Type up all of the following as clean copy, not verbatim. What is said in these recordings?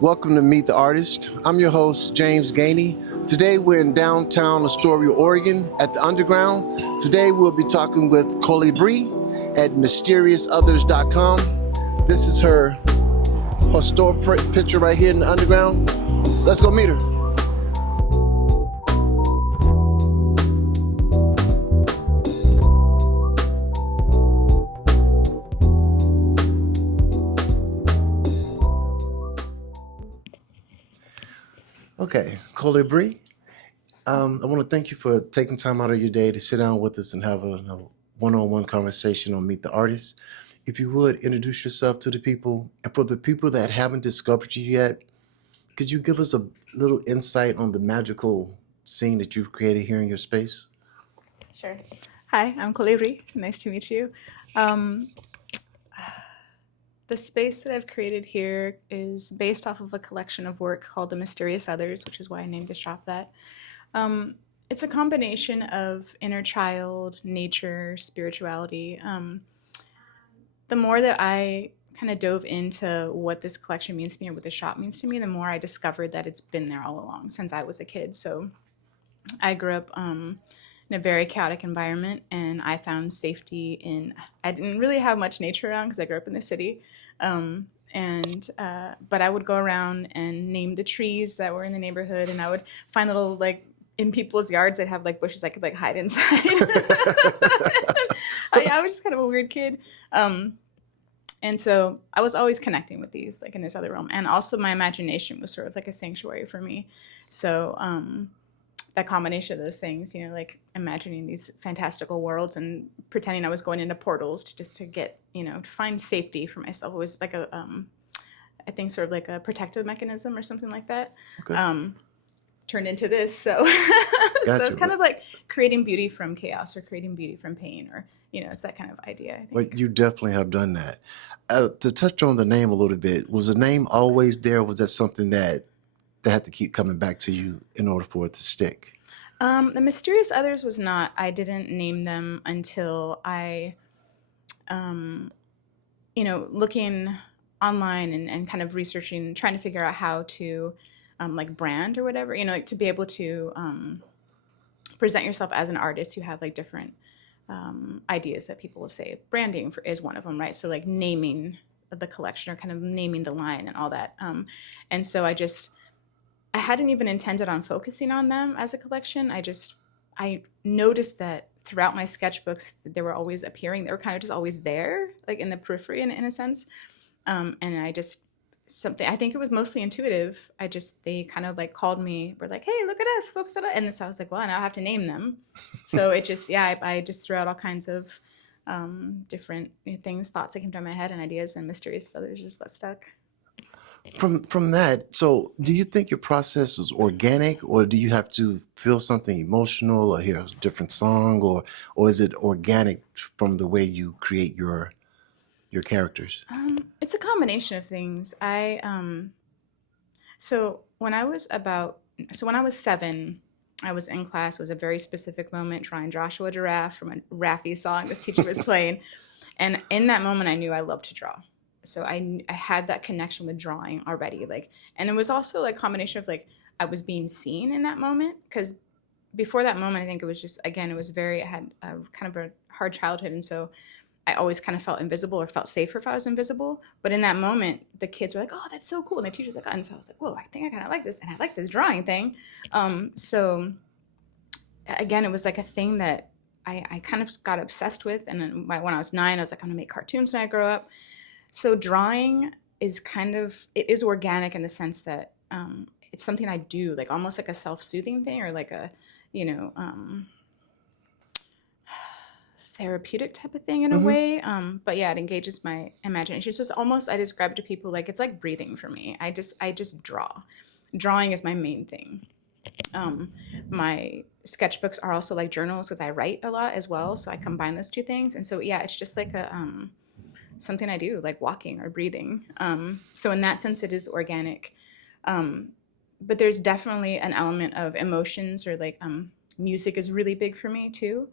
Welcome to Meet the Artist. I'm your host, James Gainey. Today we're in downtown Astoria, Oregon at the Underground. Today we'll be talking with Colibri at mysteriousOthers.com. This is her store picture right here in the Underground. Let's go meet her. Okay, Colibri, I want to thank you for taking time out of your day to sit down with us and have a one-on-one conversation on Meet the Artist. If you would, introduce yourself to the people. And for the people that haven't discovered you yet, could you give us a little insight on the magical scene that you've created here in your space? Sure. Hi, I'm Colibri. Nice to meet you. Um, the space that I've created here is based off of a collection of work called The Mysterious Others, which is why I named the shop that. Um, it's a combination of inner child, nature, spirituality. The more that I kind of dove into what this collection means to me or what the shop means to me, the more I discovered that it's been there all along since I was a kid. So I grew up in a very chaotic environment, and I found safety in. I didn't really have much nature around because I grew up in the city, and but I would go around and name the trees that were in the neighborhood, and I would find little like in people's yards. I'd have like bushes I could like hide inside. I was just kind of a weird kid. And so I was always connecting with these, like in this other realm. And also my imagination was sort of like a sanctuary for me. So that combination of those things, like imagining these fantastical worlds and pretending I was going into portals to get, to find safety for myself. It was like I think sort of like a protective mechanism or something like that. Okay, Turned into this. So, so it's gotcha. kind of like creating beauty from chaos or creating beauty from pain or, it's that kind of idea, I Well, think. you definitely have done that. To touch on the name a little bit, was the name always there? Was that something that had to keep coming back to you in order for it to stick? The Mysterious Others was not. I didn't name them until um, looking online and kind of researching, trying to figure out how to like brand or whatever, like to be able to present yourself as an artist. You have like different ideas that people will say. Branding is one of them, right? So like naming the collection or kind of naming the line and all that. And so I hadn't even intended on focusing on them as a collection. I noticed that throughout my sketchbooks, they were always appearing. They were kind of just always there, like in the periphery in a sense. And something, I think it was mostly intuitive. They kind of like called me, were like, hey, look at us, focus on it. And so I was like, well, now I have to name them. So it just, yeah, I just threw out all kinds of different things, thoughts that came to my head and ideas, and Mysterious Others is what stuck. From that, so do you think your process is organic, or do you have to feel something emotional, or hear a different song, or is it organic from the way you create your characters? It's a combination of things. So when I was 7, I was in class. It was a very specific moment, drawing Joshua Giraffe from a Raffi song this teacher was playing, and in that moment, I knew I loved to draw. So I had that connection with drawing already, like, and it was also like a combination of like I was being seen in that moment because before that moment, I think it was just again, it was very I had a kind of a hard childhood, and so I always kind of felt invisible or felt safer if I was invisible. But in that moment, the kids were like, "Oh, that's so cool," and the teachers were like, oh. And so I was like, "Whoa, I think I kind of like this, and I like this drawing thing." So again, it was like a thing that I kind of got obsessed with. And then when I was 9, I was like, "I'm gonna make cartoons when I grow up." So drawing is it is organic in the sense that it's something I do, like almost like a self-soothing thing or like a, you know, therapeutic type of thing in a Hmm. way. But yeah, it engages my imagination. So it's almost I describe it to people like it's like breathing for me. I just draw. Drawing is my main thing. Um, my sketchbooks are also like journals because I write a lot as well. So I combine those two things. And so yeah, it's just like a something I do, like walking or breathing. So in that sense, it is organic. Um, but there's definitely an element of emotions or like music is really big for me too.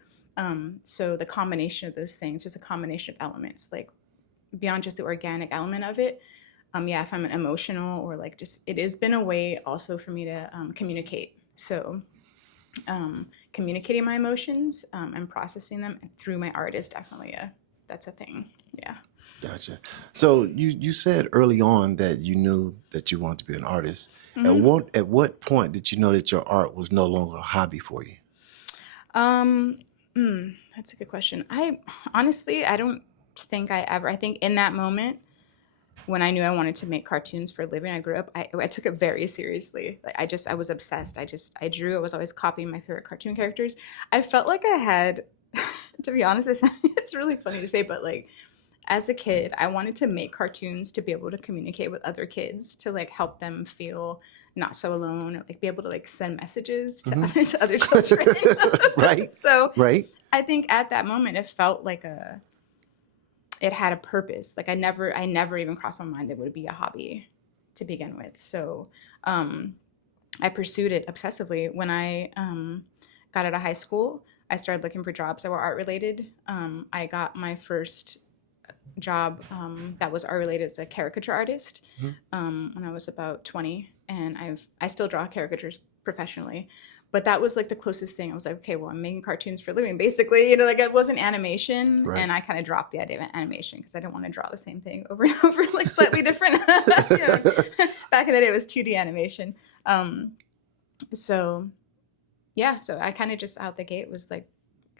So the combination of those things, there's a combination of elements, like beyond just the organic element of it. Yeah, if I'm emotional or like just, it has been a way also for me to communicate. So communicating my emotions and processing them through my art is definitely that's a thing. Yeah. Gotcha. So you said early on that you knew that you wanted to be an artist. Hmm. At what point did you know that your art was no longer a hobby for you? Um, that's a good question. I honestly, I don't think I think in that moment when I knew I wanted to make cartoons for a living, I grew up, I took it very seriously. Like I was obsessed. I drew. I was always copying my favorite cartoon characters. I felt like I had, to be honest, it's really funny to say, but like as a kid, I wanted to make cartoons to be able to communicate with other kids, to like help them feel not so alone, or like be able to like send messages to Hmm. other children. Right, So right. I think at that moment it felt like it had a purpose. Like I never even crossed my mind that it would be a hobby to begin with. So I pursued it obsessively. When I got out of high school, I started looking for jobs that were art related. I got my first job that was art related as a caricature artist Mhm. when I was about 20, and I still draw caricatures professionally. But that was like the closest thing. I was like, okay, well, I'm making cartoons for a living, basically. You know, like it wasn't animation, Right. and I kind of dropped the idea of animation because I didn't want to draw the same thing over and over, like slightly different. You know, back in the day, it was 2D animation. Um, so yeah, so I kind of just out the gate was like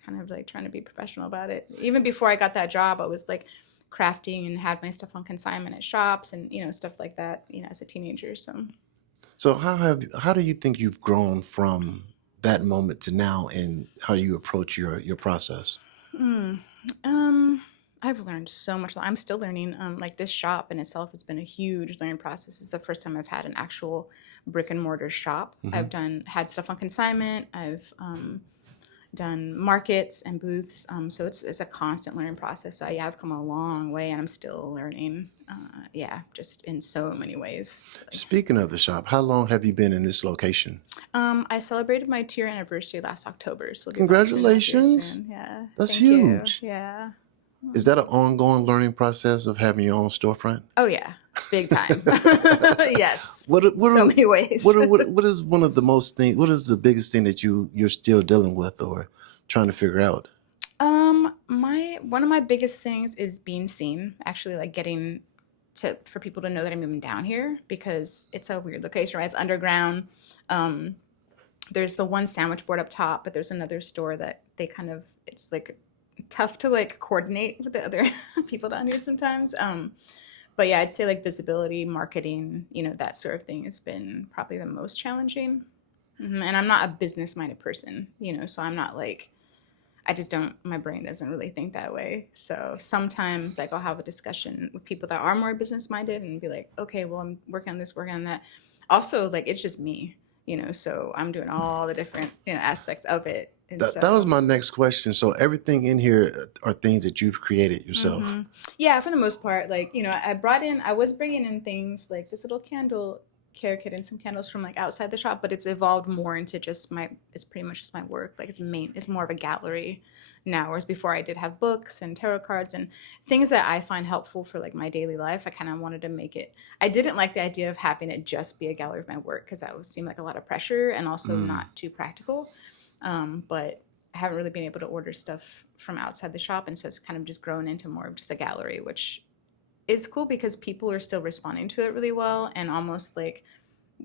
kind of like trying to be professional about it. Even before I got that job, I was like crafting and had my stuff on consignment at shops and stuff like that, as a teenager. So So how do you think you've grown from that moment to now in how you approach your process? mm, um I've learned so much. I'm still learning. Like this shop in itself has been a huge learning process. It's the first time I've had an actual brick and mortar shop. Hmm. I've had stuff on consignment. I've done markets and booths. So it's a constant learning process. So yeah, I've come a long way, and I'm still learning. Yeah, just in so many ways. Really. Speaking of the shop, how long have you been in this location? I celebrated my 2-year anniversary last October, so we'll be about 3.5 years Congratulations. soon. Yeah, That's thank you. huge. Yeah. Is that an ongoing learning process of having your own storefront? Oh yeah, big time. Yes, What are- what so are, many ways. what is one of the most thing? What is the biggest thing that you're still dealing with or trying to figure out? My one of my biggest things is being seen. Actually, like getting to for people to know that I'm even down here because it's a weird location, right? It's underground. Um, there's the one sandwich board up top, but there's another store that they kind of it's like tough to like coordinate with the other people down here sometimes. But yeah, I'd say like visibility, marketing, that sort of thing has been probably the most challenging. And I'm not a business minded person, so I'm not like I just don't, my brain doesn't really think that way. So sometimes, like, I'll have a discussion with people that are more business minded and be like, okay, well, I'm working on this, working on that. Also, like, it's just me, so I'm doing all the different, aspects of it. And That was so, my next question. So everything in here are things that you've created yourself. hmm yeah, for the most part, like, I was bringing in things like this little candle care kit and some candles from like outside the shop, but it's evolved more into it's pretty much just my work. Like it's more of a gallery now, whereas before I did have books and tarot cards and things that I find helpful for like my daily life. I kind of wanted to make it, I didn't like the idea of having it just be a gallery of my work because that would seem like a lot of pressure and also Mm. not too practical. But I haven't really been able to order stuff from outside the shop, and so it's kind of just grown into more of just a gallery, which is cool because people are still responding to it really well and almost like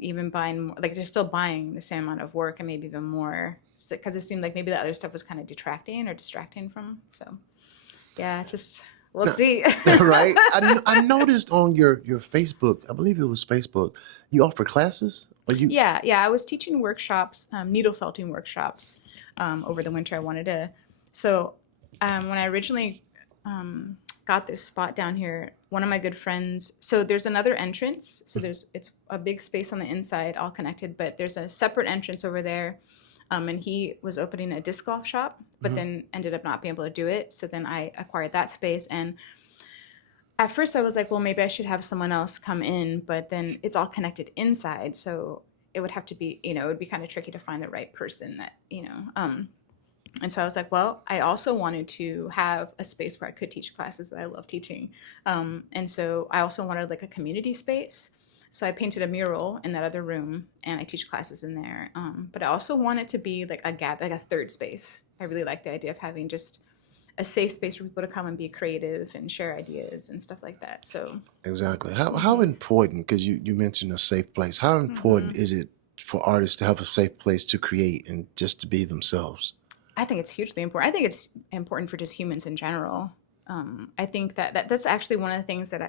even buying more, like they're still buying the same amount of work and maybe even more because it seemed like maybe the other stuff was kind of detracting or distracting from. So yeah, it's just we'll Now, see. right? I noticed on your Facebook, I believe it was Facebook, you offer classes? Or you Yeah, I was teaching workshops, needle felting workshops over the winter. I wanted to, so when I originally got this spot down here, one of my good friends, so there's another entrance. So it's a big space on the inside, all connected, but there's a separate entrance over there. And he was opening a disc golf shop, but Mhm. then ended up not being able to do it. So then I acquired that space. And at first I was like, well, maybe I should have someone else come in, but then it's all connected inside. So it would have to be, it would be kind of tricky to find the right person that. And so I was like, well, I also wanted to have a space where I could teach classes that I love teaching. And so I also wanted like a community space. So I painted a mural in that other room and I teach classes in there. But I also wanted to be like a gap, like a third space. I really like the idea of having just a safe space for people to come and be creative and share ideas and stuff like that. So, Exactly. How important, because you mentioned a safe place, how important is it for artists to have a safe place to create and just to be themselves? I think it's hugely important. I think it's important for just humans in general. I think that's actually one of the things that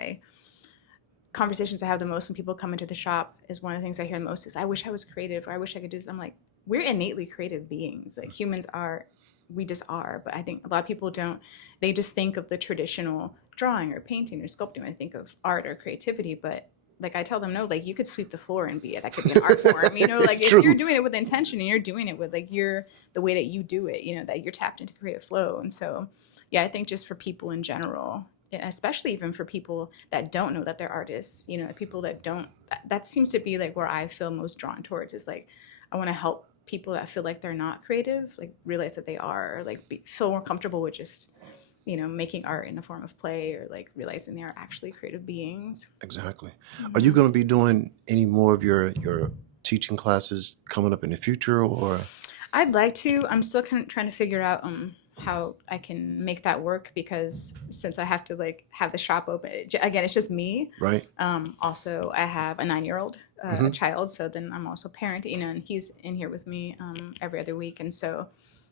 conversations I have the most when people come into the shop is one of the things I hear the most is, I wish I was creative, or I wish I could do this. I'm like, we're innately creative beings. Like humans are, we just are. But I think a lot of people don't, they just think of the traditional drawing or painting or sculpting when I think of art or creativity. But like I tell them, no, like you could sweep the floor and be it. That could be an art form. You know, like It's if you're true. doing it with intention and you're doing it with like the way that you do it, you know, that you're tapped into creative flow. And so, yeah, I think just for people in general, especially even for people that don't know that they're artists, you know, people that don't, that seems to be like where I feel most drawn towards is like, I want to help people that feel like they're not creative, like realize that they are, or like feel more comfortable with just, you know, making art in a form of play, or like realizing they are actually creative beings. Exactly. Are you going to be doing any more of your teaching classes coming up in the future, or? I'd like to. I'm still kind of trying to figure out how I can make that work, because since I have to like have the shop open again, it's just me. Right. Also, I have a 9-year-old Hmm. child, so then I'm also a parent, you know, and he's in here with me every other week, and so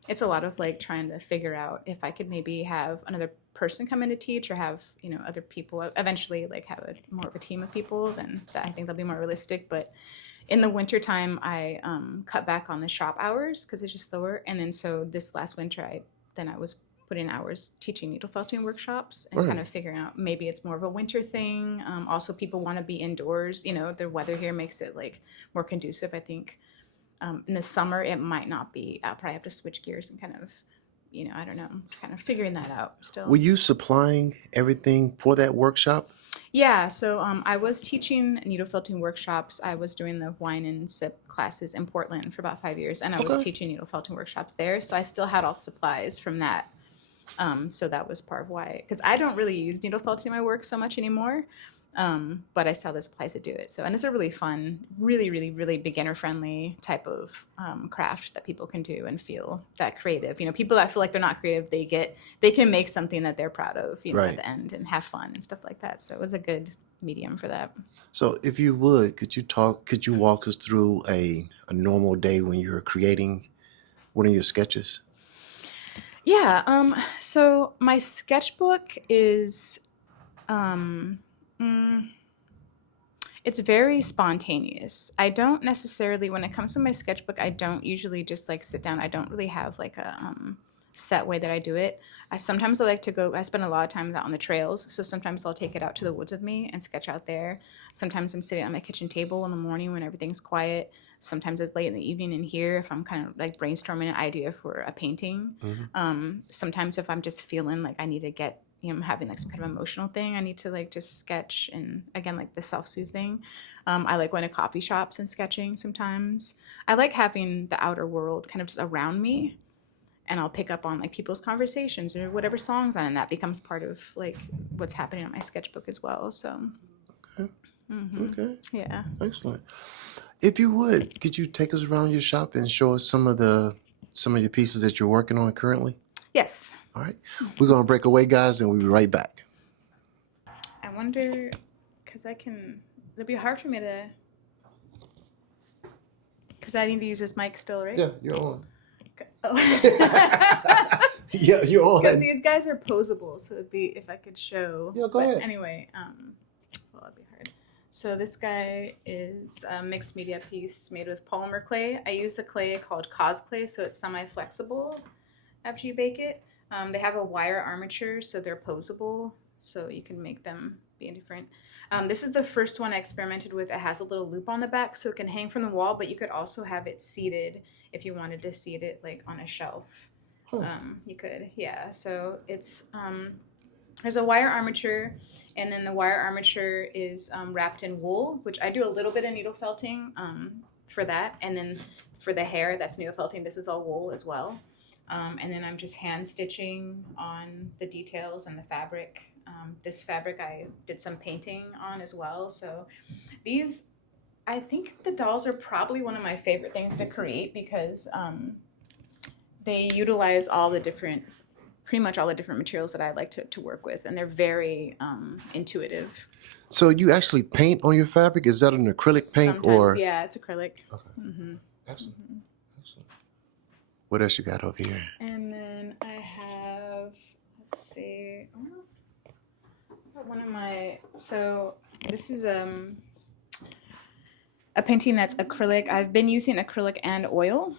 it's a lot of like trying to figure out if I could maybe have another person come in to teach, or have, you know, other people eventually like have more of a team of people. Then that, I think that'll be more realistic. But in the wintertime, I cut back on the shop hours because it's just slower. And then so this last winter, I was putting hours teaching needle felting workshops and kind Right. of figuring out maybe it's more of a winter thing. Also, people want to be indoors. You know, the weather here makes it like more conducive. I think in the summer it might not be. I'll probably have to switch gears and kind of, you know, I don't know, kind of figuring that out Were still. you supplying everything for that workshop? Yeah, so I was teaching needle felting workshops. I was doing the wine and sip classes in Portland for about 5 years, and I was Okay. teaching needle felting workshops there. So I still had all the supplies from that. So that was part of why, because I don't really use needle felting in my work so much anymore. But I still have the supplies to do it. So, and it's a really fun, really, really, really beginner friendly type of craft that people can do and feel that creative. You know, people that feel like they're not creative, they can make something that they're proud of, you know, at Right. the end and have fun and stuff like that. So it was a good medium for that. So if you would, could you walk us through a normal day when you're creating one of your sketches? Yeah. So my sketchbook is, um, mm, it's very spontaneous. I don't necessarily, when it comes to my sketchbook, I don't usually just like sit down. I don't really have like a set way that I do it. Sometimes I like to go, I spend a lot of time out on the trails. So sometimes I'll take it out to the woods with me and sketch out there. Sometimes I'm sitting on my kitchen table in the morning when everything's quiet. Sometimes it's late in the evening in here if I'm kind of like brainstorming an idea for a painting. Hmm. Sometimes if I'm just feeling like I need to get, you know, I'm having like some kind of emotional thing, I need to like just sketch, and again, like the self-soothing. I like going to coffee shops and sketching sometimes. I like having the outer world kind of just around me, and I'll pick up on like people's conversations or whatever songs on, and that becomes part of like what's happening on my sketchbook as well. So, Okay. Okay. yeah. Excellent. If you would, could you take us around your shop and show us some of your pieces that you're working on currently? Yes. All right. We're gonna break away, guys, and we'll be right back. I wonder, because it'll be hard for me to, because I need to use this mic still, right? Yeah, you're on. Oh. Yeah, you're on. Because these guys are posable, so it'd be if I could show. Yeah, go But ahead. anyway, well, it'd be hard. So this guy is a mixed media piece made with polymer clay. I use a clay called Cos clay, so it's semi-flexible after you bake it. They have a wire armature, so they're posable, so you can make them be different. This is the first one I experimented with. It has a little loop on the back, so it can hang from the wall, but you could also have it seated if you wanted to seat it like on a shelf. Huh. You could, yeah. So it's there's a wire armature, and then the wire armature is wrapped in wool, which I do a little bit of needle felting for that, and then for the hair, that's needle felting. This is all wool as well. And then I'm just hand stitching on the details and the fabric. This fabric I did some painting on as well. So these, I think the dolls are probably one of my favorite things to create because they utilize pretty much all the different materials that I like to work with, and they're very intuitive. So you actually paint on your fabric? Is that an acrylic paint Sometimes, or? yeah, it's acrylic. Okay. Hmm. Excellent. Excellent. What else you got over here? And then I have, let's see, one of my, so this is a painting that's acrylic. I've been using acrylic and oil.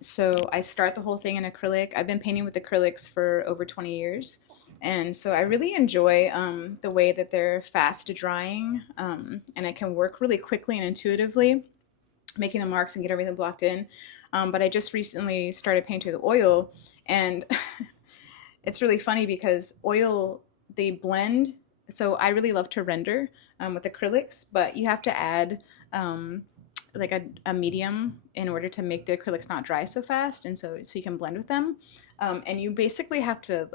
So I start the whole thing in acrylic. I've been painting with acrylics for over 20 years. And so I really enjoy the way that they're fast drying, and I can work really quickly and intuitively, making the marks and get everything blocked in. But I just recently started painting with oil, and it's really funny because oil, they blend. So I really love to render with acrylics, but you have to add like a medium in order to make the acrylics not dry so fast, and so you can blend with them. And you basically have to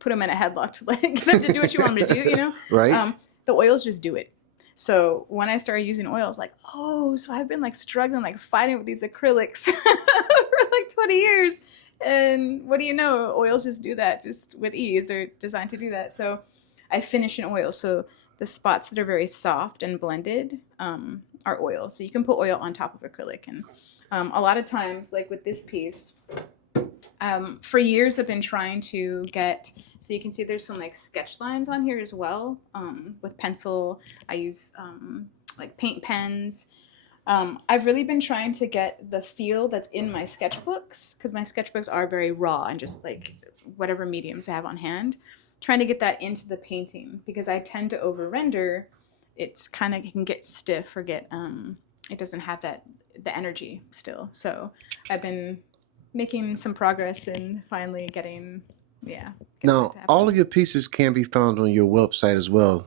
put them in a headlock to get them to do what you want them to do, you know? Right. The oils just do it. So when I started using oil, I was like, oh, so I've been struggling, fighting with these acrylics for 20 years. And what do you know? Oils just do that just with ease. They're designed to do that. So I finish in oil. So the spots that are very soft and blended are oil. So you can put oil on top of acrylic. And a lot of times, like with this piece, for years I've been trying to get, so you can see there's some sketch lines on here as well with pencil. I use paint pens. I've really been trying to get the feel that's in my sketchbooks, because my sketchbooks are very raw and just whatever mediums I have on hand, trying to get that into the painting, because I tend to over render. It can get stiff or get it doesn't have the energy still. So I've been making some progress in finally getting Now, that to all happen. of your pieces can be found on your website as well.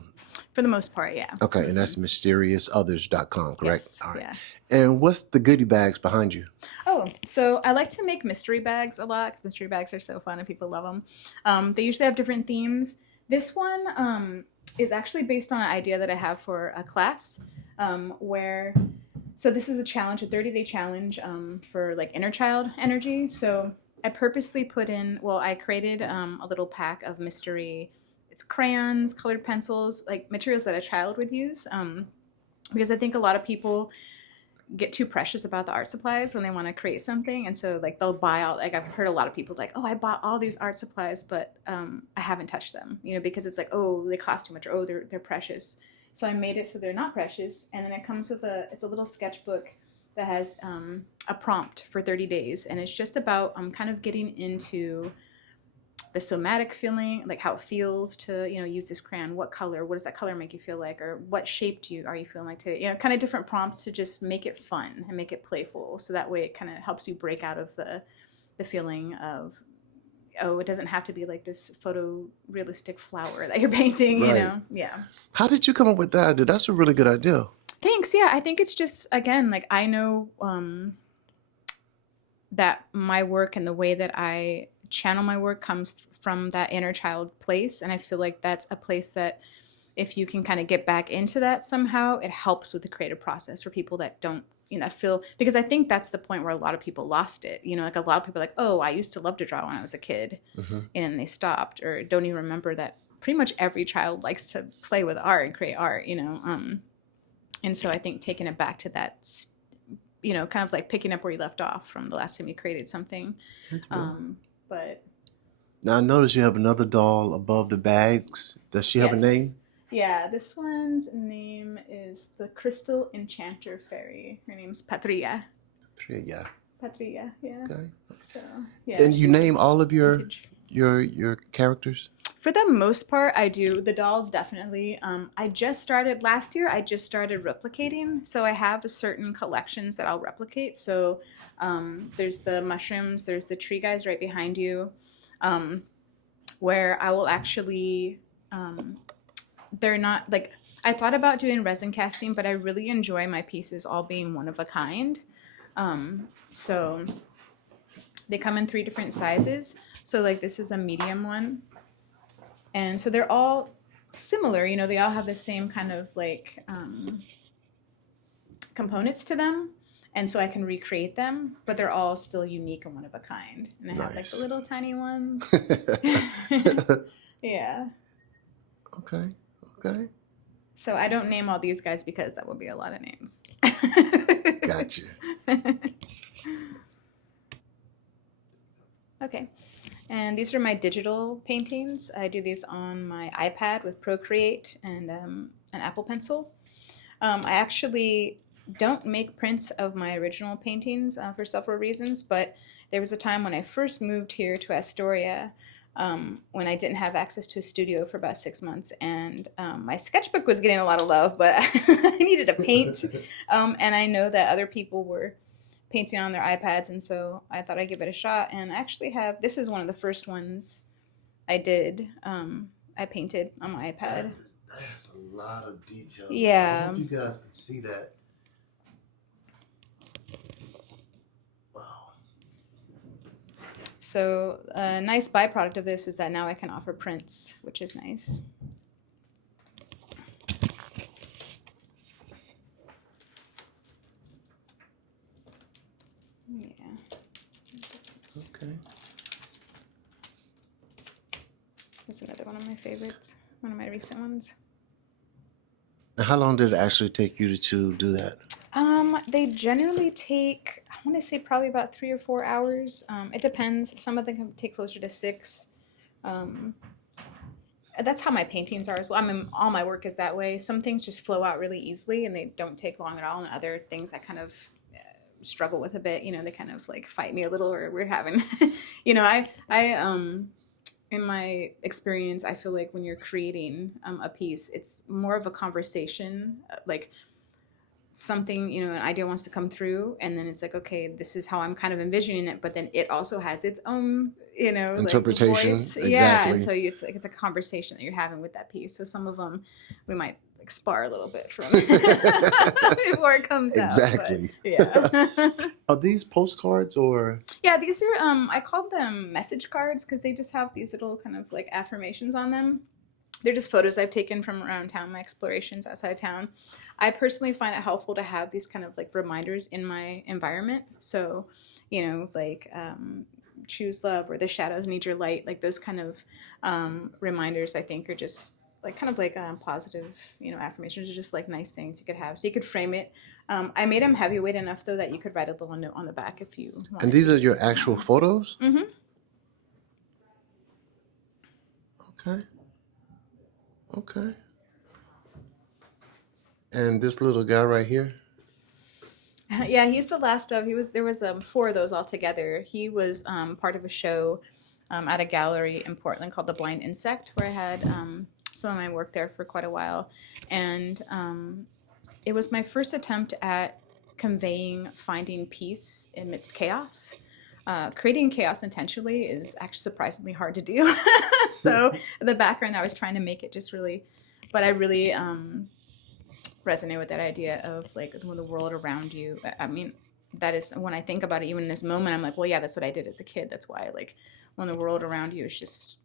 For the most part, yeah. Okay, and that's mysteriousothers.com, correct? Yes, All right. yeah. And what's the goodie bags behind you? Oh, so I like to make mystery bags a lot, because mystery bags are so fun and people love them. They usually have different themes. This one is actually based on an idea that I have for a class where, so this is a challenge, a 30-day challenge for inner child energy. So I purposely I created a little pack of mystery. It's crayons, colored pencils, materials that a child would use. Because I think a lot of people get too precious about the art supplies when they want to create something, and so they'll buy all, I've heard a lot of people oh, I bought all these art supplies, but I haven't touched them, because it's oh, they cost too much, or oh, they're precious. So I made it so they're not precious, and then it comes with it's a little sketchbook that has a prompt for 30 days, and it's just about kind of getting into the somatic feeling, how it feels to use this crayon. What color? What does that color make you feel like? Or what shape are you feeling like today? Kind of different prompts to just make it fun and make it playful. So that way it kind of helps you break out of the feeling of, oh, it doesn't have to be this photorealistic flower that you're painting. Right. Yeah. How did you come up with that idea? That's a really good idea. Thanks. Yeah, I think it's just, again, I know that my work and the way that I channel my work comes from that inner child place, and I feel like that's a place that if you can kind of get back into that somehow, it helps with the creative process for people that don't feel, because I think that's the point where a lot of people lost it. A lot of people are oh, I used to love to draw when I was a kid, and they stopped or don't even remember that. Pretty much every child likes to play with art and create art, and so I think taking it back to that, kind of picking up where you left off from the last time you created something. But now I notice you have another doll above the bags. Does she have a name? Yeah, this one's name is the Crystal Enchanter Fairy. Her name's Patria. Yeah. Patria, yeah. Okay. So yeah. And you name all of your vintage. your characters? For the most part, I do. The dolls, definitely. I just started last year. I just started replicating, so I have certain collections that I'll replicate. So there's the mushrooms, there's the tree guys right behind you, where I will actually. They're not I thought about doing resin casting, but I really enjoy my pieces all being one of a kind. So They come in 3 different sizes. So like this is a medium one. And so they're all similar, you know, they all have the same kind of like components to them. And so I can recreate them, but they're all still unique and one of a kind. And I have like the Nice. little tiny ones. Yeah. Okay. Okay. So I don't name all these guys because that would be a lot of names. Gotcha. Okay. And these are my digital paintings. I do these on my iPad with Procreate and an Apple Pencil. I actually don't make prints of my original paintings for several reasons, but there was a time when I first moved here to Astoria when I didn't have access to a studio for about 6 months, and my sketchbook was getting a lot of love, but I needed a paint, and I know that other people were painting on their iPads, and so I thought I'd give it a shot, and I actually have, this is one of the first ones I did, I painted on my iPad. That has a lot of detail. Yeah. I hope you guys can see that. Wow. So a nice byproduct of this is that now I can offer prints, which is nice. Yeah. Okay. That's another one of my favorites, one of my recent ones. Now, how long did it actually take you to do that? They generally take, I want to say probably about 3 or 4 hours. It depends. Some of them can take closer to 6. That's how my paintings are as well. I mean, all my work is that way. Some things just flow out really easily and they don't take long at all, and other things I kind of struggle with a bit. You know, they kind of like fight me a little, or we're having, you know, I in my experience, I feel like when you're creating a piece, it's more of a conversation, like something, you know, an idea wants to come through, and then it's like, okay, this is how I'm kind of envisioning it, but then it also has its own, you know, interpretation. like voice. Exactly. Yeah, and so it's like it's a conversation that you're having with that piece. So some of them we might like spar a little bit from before it comes Exactly. out. But, yeah. Are these postcards or? Yeah, these are I called them message cards because they just have these little kind of like affirmations on them. They're just photos I've taken from around town, my explorations outside town. I personally find it helpful to have these kind of like reminders in my environment. So, you know, like choose love, or the shadows need your light. Like those kind of reminders, I think, are just like kind of like positive, you know, affirmations are just like nice things you could have. So you could frame it. I made them heavyweight enough though that you could write a little note on the back if you want. And these are your actual photos? Mm-hmm. Okay. Okay. And this little guy right here? Yeah, he's the last of. There was 4 of those altogether. He was part of a show at a gallery in Portland called The Blind Insect, where I had some of my work there for quite a while, and it was my first attempt at conveying finding peace amidst chaos. Creating chaos intentionally is actually surprisingly hard to do. So the background, I was trying to make it just really, but I really resonate with that idea of like when the world around you. I mean, that is when I think about it, even in this moment, I'm like, well, yeah, that's what I did as a kid. That's why, like, when the world around you is just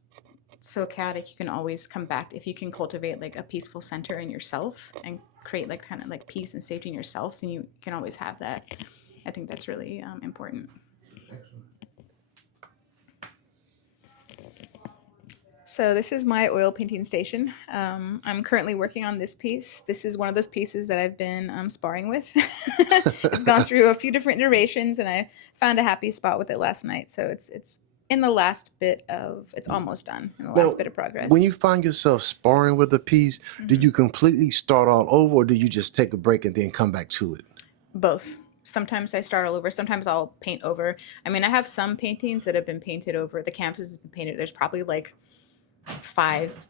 so chaotic, you can always come back if you can cultivate like a peaceful center in yourself and create like kind of like peace and safety in yourself, and you can always have that. I think that's really important. Excellent. So this is my oil painting station. I'm currently working on this piece. This is one of those pieces that I've been sparring with. It's gone through a few different iterations, and I found a happy spot with it last night. So it's in the last bit of, it's almost done, in the last bit of progress. When you find yourself sparring with a piece, did you completely start all over, or do you just take a break and then come back to it? Both. Sometimes I start all over. Sometimes I'll paint over. I mean, I have some paintings that have been painted over. The canvas has been painted. There's probably like 5,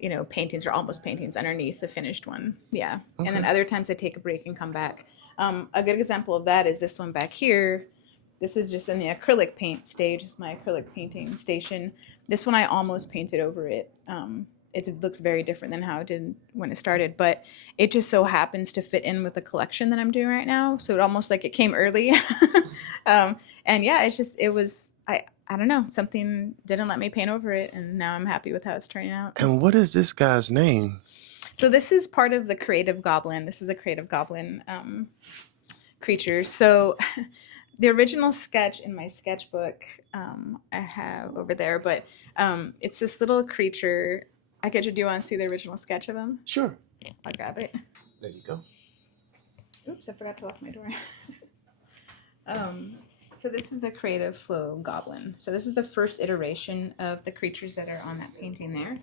you know, paintings or almost paintings underneath the finished one. Yeah. Okay. And then other times I take a break and come back. A good example of that is this one back here. This is just in the acrylic paint stage. It's my acrylic painting station. This one I almost painted over it. It looks very different than how it did when it started, but it just so happens to fit in with the collection that I'm doing right now. So it almost like it came early. And And yeah, I don't know, something didn't let me paint over it, and now I'm happy with how it's turning out. And what is this guy's name? So this is part of the creative goblin. This is a creative goblin creature. So the original sketch in my sketchbook I have over there, but it's this little creature. Do you want to see the original sketch of him? Sure. I'll grab it. There you go. Oops, I forgot to lock my door. So this is the creative flow goblin. So this is the first iteration of the creatures that are on that painting there.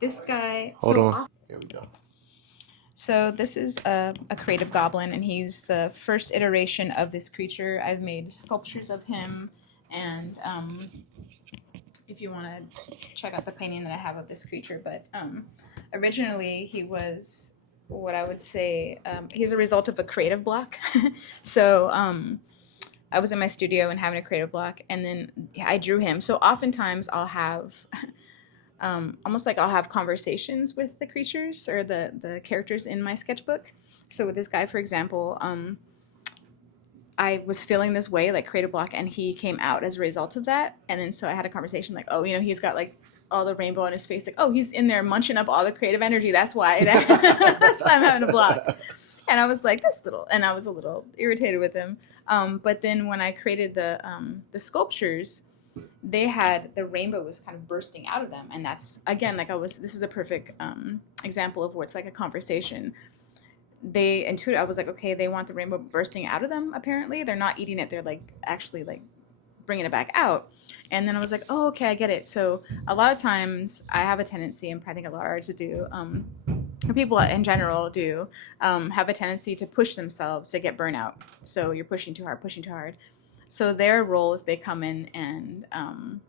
This guy. Hold on. Here we go. So this is a creative goblin, and he's the first iteration of this creature. I've made sculptures of him, and if you want to check out the painting that I have of this creature, but originally he was what I would say he's a result of a creative block. So I was in my studio and having a creative block, and then I drew him. So oftentimes I'll have almost like I'll have conversations with the creatures or the characters in my sketchbook. So with this guy, for example, I was feeling this way, like creative block, and he came out as a result of that. And then so I had a conversation like, oh, he's got like all the rainbow on his face, like, oh, he's in there munching up all the creative energy. That's why that's why I'm having a block. And I was like, and I was a little irritated with him. But then when I created the sculptures, the rainbow was kind of bursting out of them. And that's, again, this is a perfect example of where it's like a conversation. I was like, okay, they want the rainbow bursting out of them, apparently. They're not eating it. They're like actually like bringing it back out. And then I was like, oh, okay, I get it. So a lot of times I have a tendency, and I think a lot of artists do, or people in general do, have a tendency to push themselves to get burnout. So you're pushing too hard. So their role is they come in and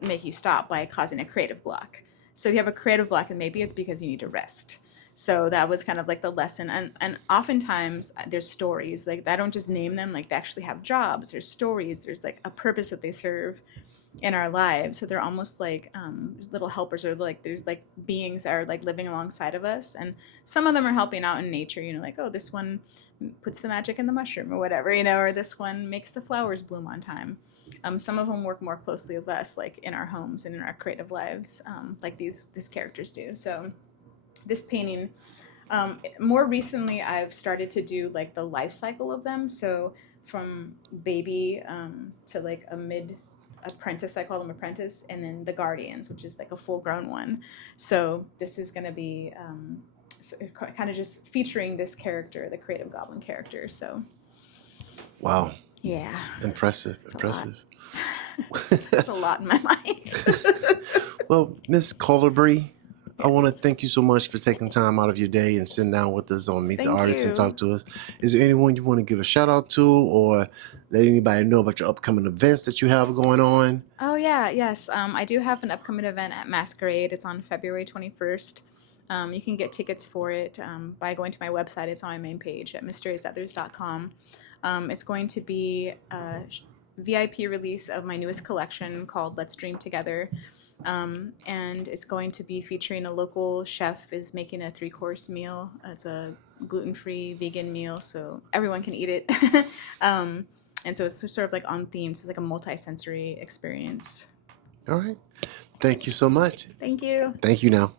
make you stop by causing a creative block. So if you have a creative block, and maybe it's because you need to rest. So that was kind of like the lesson. And oftentimes there's stories, like I don't just name them, like they actually have jobs, there's stories, there's like a purpose that they serve in our lives. So they're almost like little helpers, or like there's like beings that are like living alongside of us. And some of them are helping out in nature, like, oh, this one puts the magic in the mushroom or whatever, or this one makes the flowers bloom on time. Some of them work more closely with us, like in our homes and in our creative lives, like these characters do. So this painting, more recently, I've started to do like the life cycle of them. So from baby to like a mid apprentice, I call them apprentice, and then the guardians, which is like a full grown one. So this is going to be kind of just featuring this character, the creative goblin character. So wow. Yeah. Impressive. There's a lot in my mind. Well, Miss Colibri, I want to thank you so much for taking time out of your day and sitting down with us on Meet the Artist and talk to us. Is there anyone you want to give a shout out to, or let anybody know about your upcoming events that you have going on? Oh, yeah. Yes. I do have an upcoming event at Masquerade. It's on February 21st. You can get tickets for it by going to my website. It's on my main page at mysterioussothers.com. It's going to be a VIP release of my newest collection called Let's Dream Together. And it's going to be featuring a local chef is making a 3-course meal. It's a gluten-free vegan meal, so everyone can eat it. And so it's sort of like on theme. So it's like a multi-sensory experience. All right. Thank you so much. Thank you. Thank you now.